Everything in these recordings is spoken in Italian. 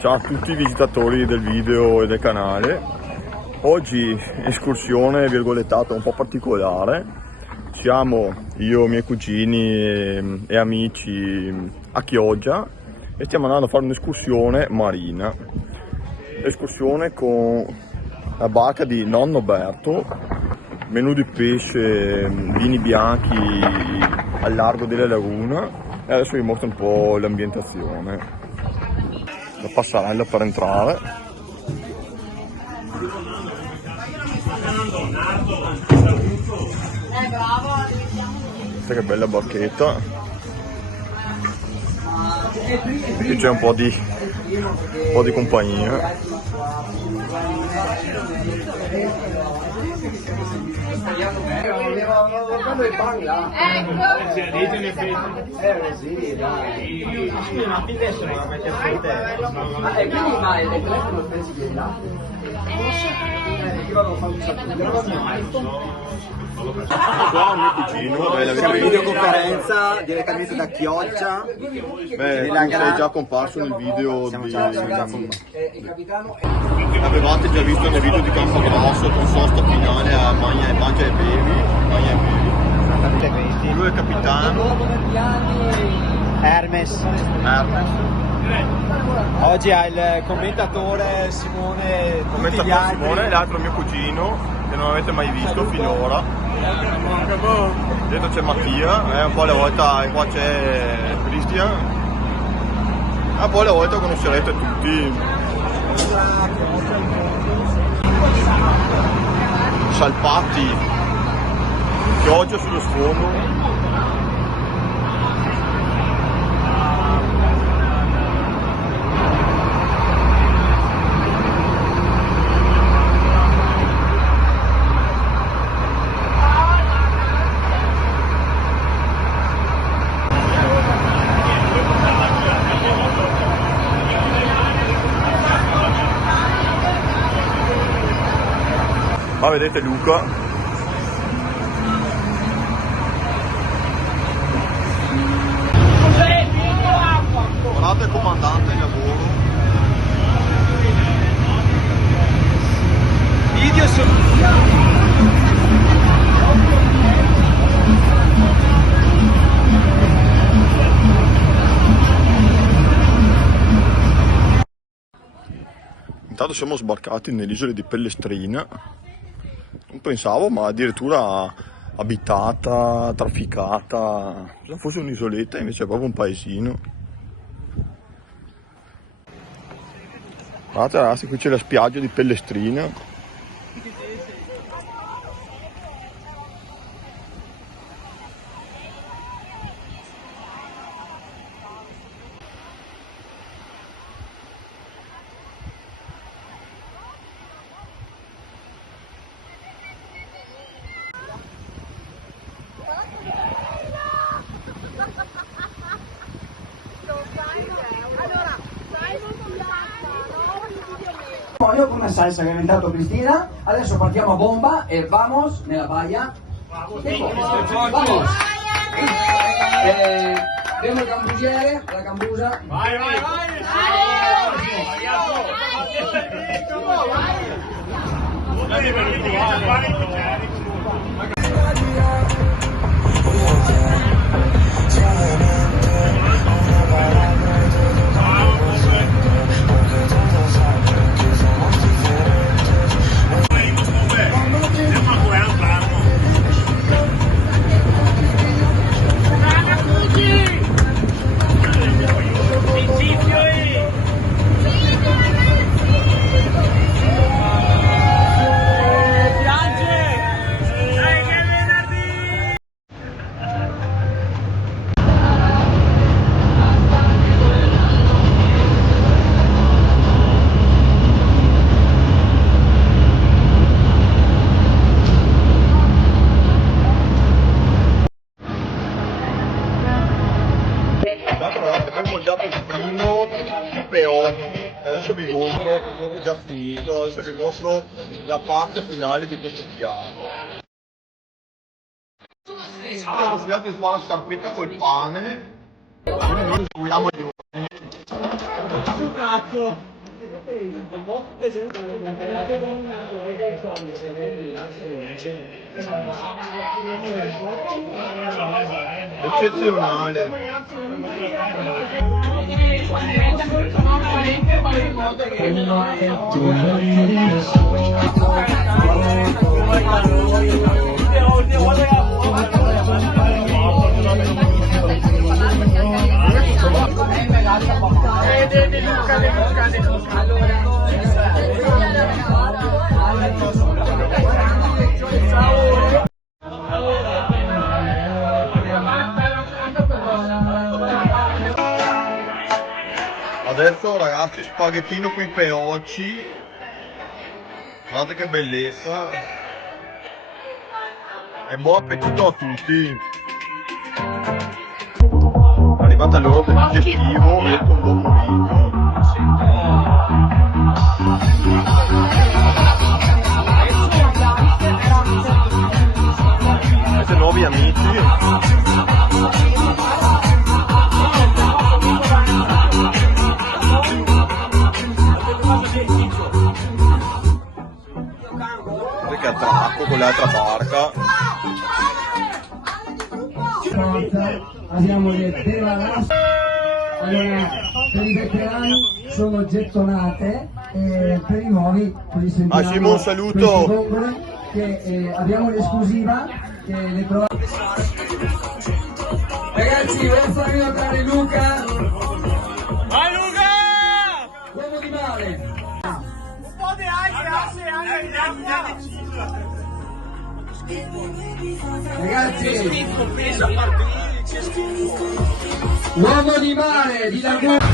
Ciao a tutti i visitatori del video e del canale. Oggi escursione virgolettata un po' particolare. Siamo io, i miei cugini e amici a Chioggia e stiamo andando a fare un'escursione marina. Escursione con la barca di nonno Berto, menù di pesce, vini bianchi al largo della laguna, e adesso vi mostro un po' l'ambientazione. La passerella per entrare. Questa che bella barchetta. Qui c'è un po' di compagnia. Qua un mio cugino. Siamo in videoconferenza direttamente da Chioggia. Sei già comparso nel video di... Avevate già visto nel video di Campogrosso con sosta finale a Mangia e Bevi. Lui è il capitano. Hermes. Oggi ha il commentatore Simone. Simone, l'altro mio cugino che non avete mai visto finora. Dietro c'è Mattia, un po' alle volte qua c'è Cristian, e poi alle volte conoscerete tutti. Salpati, Chioggia sullo sfondo. Ma vedete Luca? Guardate il comandante in lavoro. Video su. Intanto siamo sbarcati nell'isola di Pellestrina. Non pensavo, ma addirittura abitata, trafficata. Se fosse un'isoletta, invece è proprio un paesino. Guardate ragazzi, qui c'è la spiaggia di Pellestrina. Io come salsa che ha inventato Cristina, adesso partiamo a bomba e vamos nella baia. Vamos! Abbiamo il cambusiere, la cambusa. Vai! Adesso vi mostro come è già finito, adesso vi mostro la parte finale di questo piano. Ho sbagliato in qua la scarpetta col pane. Eccezionale. Adesso ragazzi, spaghettino qui peocci, guardate che bellezza, e buon appetito a tutti. È arrivata l'ora del digestivo e con buon pomeriggio. Questi nuovi amici. Che attracco con l'altra barca. Abbiamo le Devalasse. Allora, per i veterani sono gettonate e per i nuovi Ah Simo, un saluto. Che abbiamo l'esclusiva che le trovate. Ragazzi, voglio farvi notare Luca. Vai Luca! Uomo di mare. Un po' di Ragazzi, uomo di mare di lavoro.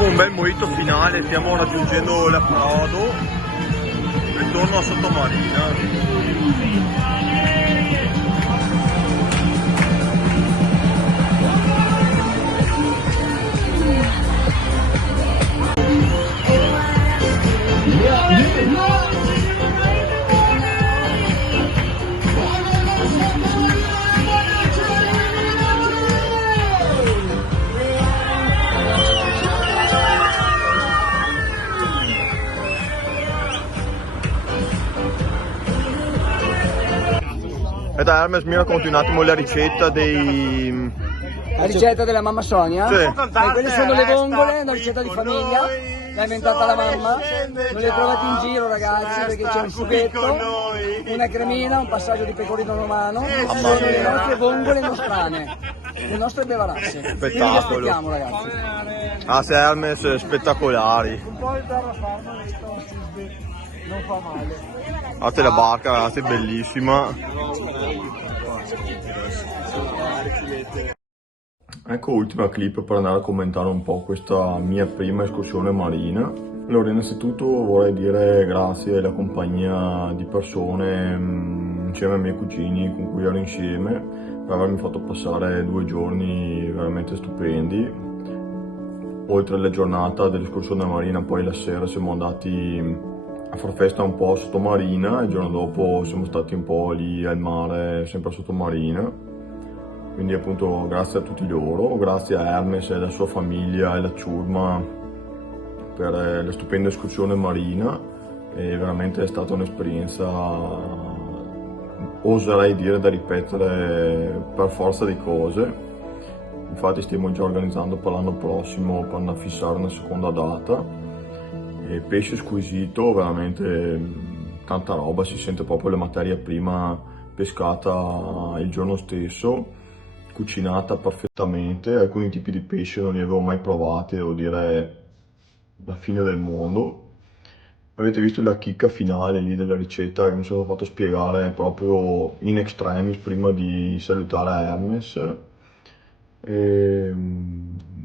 Un bel mojito finale, stiamo raggiungendo l'approdo, ritorno a Sottomarina. E da Hermes mi racconti un attimo la ricetta dei... La ricetta della mamma Sonia? Sì. Quelle sono le vongole, una ricetta di famiglia, l'ha inventata la mamma, non le trovate in giro ragazzi perché c'è un sughetto, una cremina, un passaggio di pecorino romano, sono le nostre vongole nostrane, le nostre bevarasse. Quindi vi aspettiamo ragazzi. Ah, se Hermes spettacolari. Un po' il terraferma non fa male. Guardate la barca ragazzi, bellissima. Ecco ultima clip per andare a commentare un po' questa mia prima escursione marina. Allora innanzitutto vorrei dire grazie alla compagnia di persone insieme ai miei cugini con cui ero insieme per avermi fatto passare 2 giorni veramente stupendi. Oltre alla giornata dell'escursione marina, poi la sera siamo andati a far festa un po' a Sottomarina e il giorno dopo siamo stati un po' lì al mare, sempre a Sottomarina. Quindi appunto grazie a tutti loro, grazie a Hermes e alla sua famiglia e alla ciurma per la stupenda escursione marina, e veramente è stata un'esperienza, oserei dire, da ripetere per forza di cose. infatti stiamo già organizzando per l'anno prossimo per fissare una seconda data. E pesce squisito, veramente tanta roba, si sente proprio la materia prima pescata il giorno stesso, cucinata perfettamente. Alcuni tipi di pesce non li avevo mai provati, devo dire la fine del mondo. Avete visto la chicca finale lì della ricetta che mi sono fatto spiegare proprio in extremis prima di salutare Hermes.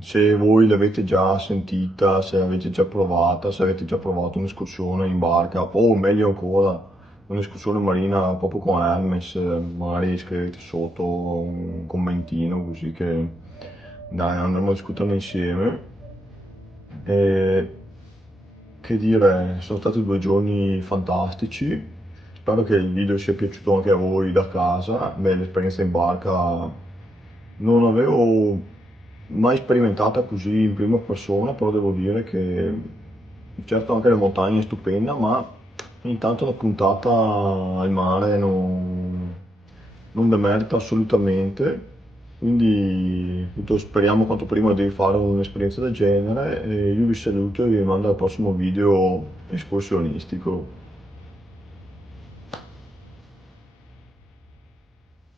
Se voi l'avete già sentita, se l'avete già provata, se avete già provato un'escursione in barca, o meglio ancora, un'escursione marina proprio con Hermes, magari scrivete sotto un commentino così che dai, andremo a discutere insieme. E, che dire, sono stati 2 giorni fantastici, spero che il video sia piaciuto anche a voi da casa. Beh, l'esperienza in barca non avevo mai sperimentata così in prima persona, però devo dire che certo anche le montagne è stupenda, ma intanto una puntata al mare non demerita assolutamente. Quindi appunto, speriamo quanto prima di fare un'esperienza del genere e io vi saluto e vi mando al prossimo video escursionistico.